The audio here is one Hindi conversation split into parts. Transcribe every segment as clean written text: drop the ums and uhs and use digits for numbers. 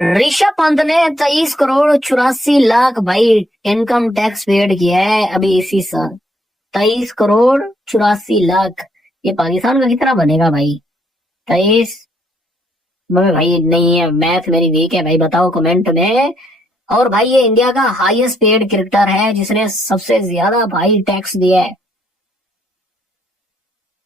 ऋषभ पंत ने 23 करोड़ 84 लाख भाई इनकम टैक्स पेड किया है अभी इसी साल। 23 करोड़ 84 लाख। ये पाकिस्तान का कितना बनेगा भाई? 23। मगर भाई नहीं है, मैथ मेरी वीक है भाई, बताओ कमेंट में। और भाई ये इंडिया का हाईएस्ट पेड क्रिकेटर है जिसने सबसे ज्यादा भाई टैक्स दिया है।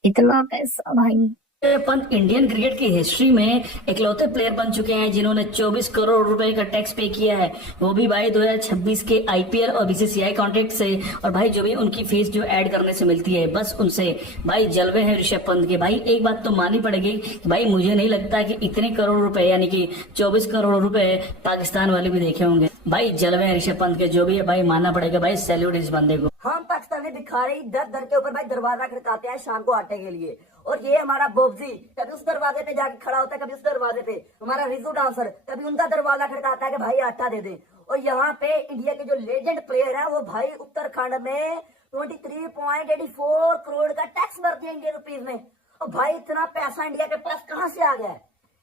इतना पैसा भाई। पंत इंडियन क्रिकेट की हिस्ट्री में इकलौते प्लेयर बन चुके हैं जिन्होंने 24 करोड़ रुपए का टैक्स पे किया है, वो भी भाई 2026 के आईपीएल और बीसीसीआई कॉन्ट्रैक्ट से। और भाई जो भी उनकी फीस जो ऐड करने से मिलती है बस उनसे। भाई जलवे हैं ऋषभ पंत के। भाई एक बात तो माननी पड़ेगी कि भाई मुझे नहीं लगता कि इतने करोड़ रुपए यानी कि 24 करोड़ रुपए पाकिस्तान वाले भी देखे होंगे। भाई जलवे हैं ऋषभ पंत के, जो भी है भाई मानना पड़ेगा। भाई सैल्यूट इस बंदे को। हम पाकिस्तानी भिखारी दर दर के ऊपर भाई दरवाजा खड़काते हैं शाम को आटे के लिए। और ये हमारा बोबजी कभी उस दरवाजे पे जाके खड़ा होता है, कभी उस दरवाजे पे। हमारा रिजू डांसर कभी उनका दरवाजा खड़काता है कि भाई आटा दे दे। और यहाँ पे इंडिया के जो लेजेंड प्लेयर है वो भाई उत्तराखंड में 23.84 करोड़ का टैक्स भरते हैं इंडियन रुपीज में। और भाई इतना पैसा इंडिया के पास कहाँ से आ गया है?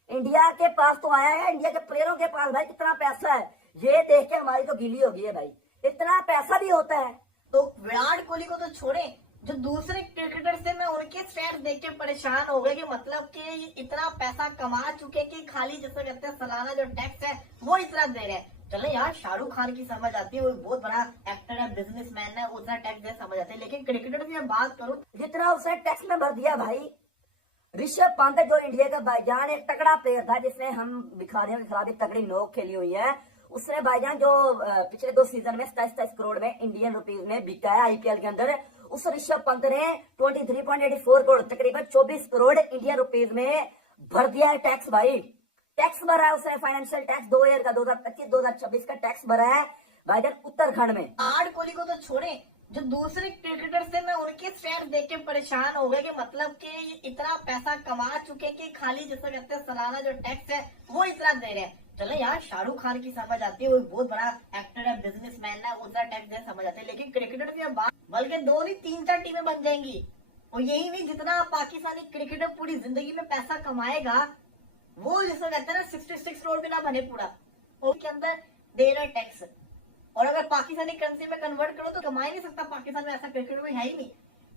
इंडिया के पास तो आया है, इंडिया के प्लेयरों के पास भाई कितना पैसा है ये देख के हमारी तो गिली हो गई है भाई। इतना पैसा भी होता है। तो विराट कोहली को तो छोड़े, जो दूसरे क्रिकेटर से मैं उनके स्टैट्स देख के परेशान हो गए कि मतलब कि ये इतना पैसा कमा चुके कि खाली जैसे कहते हैं सालाना जो टैक्स है वो इतना दे रहे हैं। चलो यार, शाहरुख खान की समझ आती है, वो बहुत बड़ा एक्टर है, बिजनेसमैन है, उतना टैक्स दे समझ आती है। लेकिन क्रिकेटर की मैं बात करूं, जितना उसने टैक्स में भर दिया भाई। ऋषभ पंत जो इंडिया का भाईजान एक तगड़ा प्लेयर था जिसने हम भिखारियों के खिलाफ एक तगड़ी नोक खेली हुई है। उसने भाईजान जो पिछले 2 सीजन में 27 करोड़ में इंडियन रुपीज में बिका है आईपीएल के अंदर। उस ऋषभ पंत ने 23.84 करोड़ तकरीबन 24 करोड़ इंडियन रुपीज में भर दिया है टैक्स भाई। टैक्स भरा है उसने, फाइनेंशियल टैक्स 2025 का टैक्स भरा है भाईजान उत्तराखंड में। विराट कोहली को तो छोड़े, जो दूसरे क्रिकेटर से मैं उनके स्टैट्स देख के परेशान हो गए कि मतलब कि ये इतना पैसा कमा चुके कि खाली जैसे कहते हैं सालाना जो टैक्स है वो इतना दे रहे हैं। चलो यार, शाहरुख खान की समझ आती है, वो बहुत बड़ा एक्टर है, बिजनेसमैन है, उतना टैक्स दे समझ आती है। लेकिन क्रिकेटर की बात, बल्कि 2 नहीं 3-4 टीमें बन जाएंगी। और यही नहीं, जितना पाकिस्तानी क्रिकेटर पूरी जिंदगी में पैसा कमाएगा वो जिसको कहते हैं ना 66 करोड़ भी ना बने पूरा, उसके अंदर दे रहे टैक्स। और अगर पाकिस्तानी करेंसी में कन्वर्ट करो तो कमा ही नहीं सकता, पाकिस्तान में ऐसा क्रिकेट में है ही नहीं।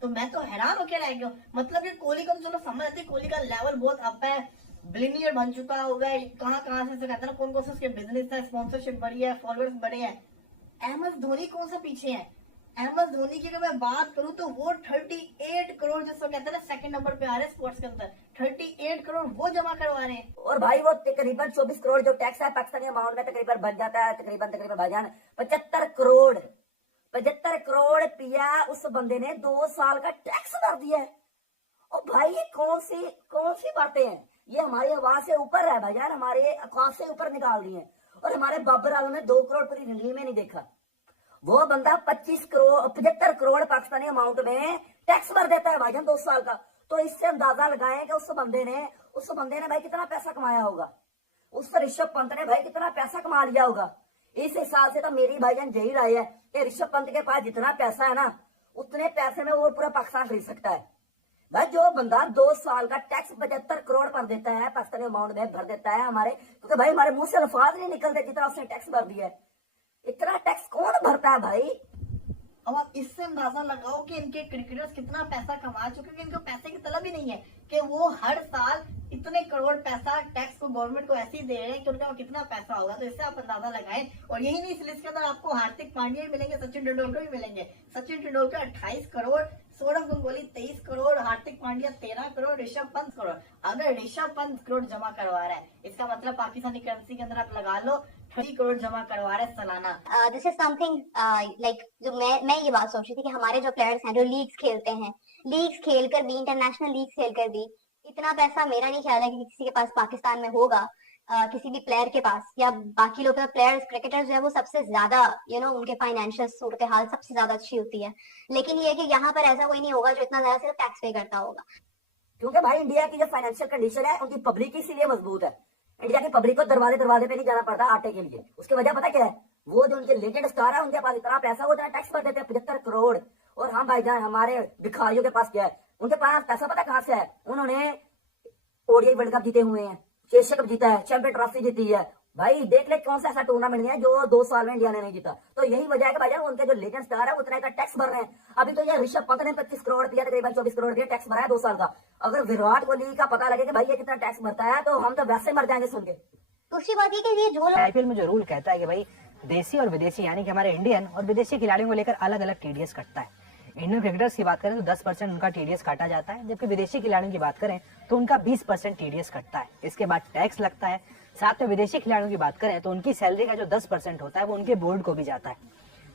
तो मैं तो हैरान होकर रह गया। मतलब ये कोहली का तो चलो समझ आती है, कोहली का लेवल बहुत अप है, बिलियनियर बन चुका होगा, कहाँ कहाँ से कहते हैं कौन कौन से उसके बिजनेस है, स्पॉन्सरशिप बढ़ी है, फॉलोअर्स बढ़े हैं। एमएस धोनी कौन सा पीछे है? एमएस धोनी की अगर मैं बात करूं तो वो 38 करोड़ जिसको कहते हैं ना सेकंड नंबर पे आ रहे हैं स्पोर्ट्स के अंदर, 38 करोड़ वो जमा करवा रहे हैं। और भाई वो तकरीबन 24 करोड़ जो टैक्स है पाकिस्तानी अमाउंट में तकरीबन बन जाता है, तकरीबन भाईजान 75 करोड़। 75 करोड़ पिया उस बंदे ने 2 साल का टैक्स भर दिया है। और भाई ये कौन सी बातें हैं? ये हमारी आवाज से ऊपर है भाईजान, हमारे औकात से ऊपर निकाल दी है। और हमारे बाबर आलम ने 2 करोड़ पूरी जिंदगी में नहीं देखा। वो बंदा 75 करोड़ पाकिस्तानी अमाउंट में टैक्स भर देता है भाईजान 2 साल का। तो इससे अंदाजा लगाएं कि उस बंदे ने भाई कितना पैसा कमाया होगा। उस ऋषभ पंत ने भाई कितना पैसा कमा लिया होगा। इस हिसाब से तो मेरी भाईजान यही राय है कि ऋषभ पंत के पास जितना पैसा है ना, उतने पैसे में वो पूरा पाकिस्तान खरीद सकता है भाई। जो बंदा 2 साल का टैक्स 75 करोड़ भर देता है, पाकिस्तानी अमाउंट में भर देता है हमारे, क्योंकि भाई हमारे मुंह से अल्फाज नहीं निकलते जितना उसने टैक्स भर दिया है। इतना टैक्स कौन भरता है भाई? अब आप इससे अंदाजा लगाओ कि इनके क्रिकेटर्स कितना पैसा कमा चुके हैं, इनको पैसे की तलब ही नहीं है कि वो हर साल इतने करोड़ पैसा टैक्स को गवर्नमेंट को ऐसे ही दे रहे हैं कि उनका कितना पैसा होगा। तो इससे आप अंदाजा लगाएं। और यही नहीं, इस लिस्ट के अंदर आपको हार्दिक पांड्या भी मिलेंगे, सचिन तेंदुलकर भी मिलेंगे। सचिन तेंदुलकर 28 करोड़, सौरभ गंगोली 23 करोड़, हार्दिक पांड्या 13 करोड़, ऋषभ पंत करोड़। अगर ऋषभ पंत करोड़ जमा करवा रहा है, इसका मतलब पाकिस्तानी करेंसी के अंदर आप लगा लो 30 करोड़ जमा करवा रहे सालाना। दिस इज समथिंग लाइक जो मैं ये बात सोच रही थी कि हमारे जो प्लेयर्स हैं जो लीग्स खेलते हैं, लीग्स खेलकर भी, इंटरनेशनल लीग्स खेलकर भी इतना पैसा मेरा नहीं ख्याल है कि किसी के पास पाकिस्तान में होगा। किसी भी प्लेयर के पास या बाकी लोग प्लेयर्स क्रिकेटर्स जो है वो सबसे ज्यादा उनके फाइनेंशियल सूरत हाल सबसे ज्यादा अच्छी होती है। लेकिन ये है कि यहाँ पर ऐसा कोई नहीं होगा जो इतना ज्यादा सिर्फ टैक्स पे करता होगा। क्योंकि भाई इंडिया की जो फाइनेंशियल कंडीशन है उनकी पब्लिक इसीलिए मजबूत है। इंडिया की पब्लिक को दरवाजे पे नहीं जाना पड़ता आटे के लिए। उसकी वजह पता क्या है? वो जो उनके लेजेंड स्टार है उनके पास इतना पैसा, वो इतना टैक्स भर देते हैं 75 करोड़। और हम भाईजान हमारे भिखारियों के पास क्या है? उनके पास पैसा पता कहां से है? उन्होंने ओडीआई वर्ल्ड कप जीते हुए हैं, एशिया कप जीता है, चैंपियन ट्रॉफी जीती है, भाई देख ले कौन सा ऐसा टूर्नामेंट है जो 2 साल में इंडिया ने नहीं जीता। तो यही वजह है कि भाई उनके जो लेजेंड स्टार है उतना का टैक्स भर रहे हैं। अभी तो ये ऋषभ पंत ने 25 करोड़ रुपया तकरीबन 24 करोड़ रुपया टैक्स भरा है 2 साल का। अगर विराट कोहली का पता लगे कि भाई ये कितना टैक्स भरता है तो हम तो वैसे मर जाएंगे सुन के। दूसरी बात ये कि ये जो लोग आईपीएल में जो रूल कहता है कि भाई देसी और विदेशी यानी कि हमारे इंडियन और विदेशी खिलाड़ियों को लेकर अलग अलग टीडीएस कटता है। इंडियन क्रिकेटर्स की बात करें तो 10% उनका टीडीएस काटा जाता है, जबकि विदेशी खिलाड़ियों की बात करें तो उनका 20% टीडीएस कटता है। इसके बाद टैक्स लगता है। साथ में विदेशी खिलाड़ियों की बात करें तो उनकी सैलरी का जो 10% होता है वो उनके बोर्ड को भी जाता है।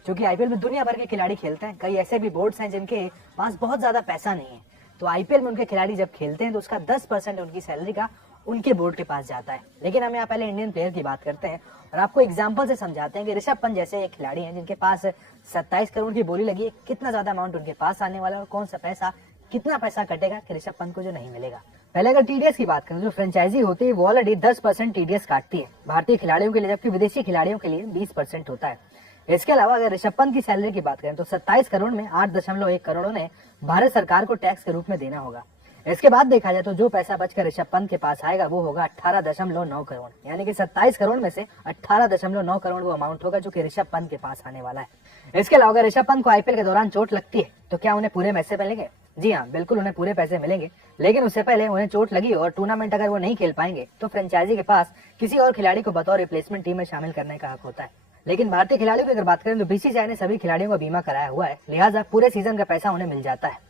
क्योंकि आईपीएल में दुनिया भर के खिलाड़ी खेलते हैं, कई ऐसे भी बोर्ड्स हैं जिनके पास बहुत ज्यादा पैसा नहीं है, तो आईपीएल में उनके खिलाड़ी जब खेलते हैं तो उसका 10% उनकी सैलरी का उनके बोर्ड के पास जाता है। लेकिन हम यहाँ पहले इंडियन प्लेयर की बात करते हैं और आपको एग्जांपल से समझाते हैं कि ऋषभ पंत जैसे एक खिलाड़ी हैं जिनके पास 27 करोड़ की बोली लगी है, कितना ज्यादा अमाउंट उनके पास आने वाला है और कौन सा पैसा कितना पैसा कटेगा कि ऋषभ पंत को जो नहीं मिलेगा। पहले अगर टीडीएस की बात करें, जो फ्रेंचाइजी होती है वो ऑलरेडी 10% टीडीएस काटती है भारतीय खिलाड़ियों के लिए, जबकि विदेशी खिलाड़ियों के लिए 20% होता है। इसके अलावा अगर ऋषभ पंत की सैलरी की बात करें तो 27 करोड़ में 8.1 करोड़ उन्हें भारत सरकार को टैक्स के रूप में देना होगा। इसके बाद देखा जाए तो जो पैसा बचकर ऋषभ पंत के पास आएगा वो होगा 18.9 करोड़, यानी कि 27 करोड़ में से 18.9 करोड़ वो अमाउंट होगा जो कि ऋषभ पंत के पास आने वाला है। इसके अलावा अगर ऋषभ पंत को आईपीएल के दौरान चोट लगती है तो क्या उन्हें पूरे पैसे मिलेंगे? जी हाँ, बिल्कुल उन्हें पूरे पैसे मिलेंगे, लेकिन उससे पहले उन्हें चोट लगी और टूर्नामेंट अगर वो नहीं खेल पाएंगे तो फ्रेंचाइजी के पास किसी और खिलाड़ी को बतौर रिप्लेसमेंट टीम में शामिल करने का हक होता है। लेकिन भारतीय खिलाड़ियों की अगर बात करें तो बीसीसीआई ने सभी खिलाड़ियों का बीमा कराया हुआ है, लिहाजा पूरे सीजन का पैसा उन्हें मिल जाता है।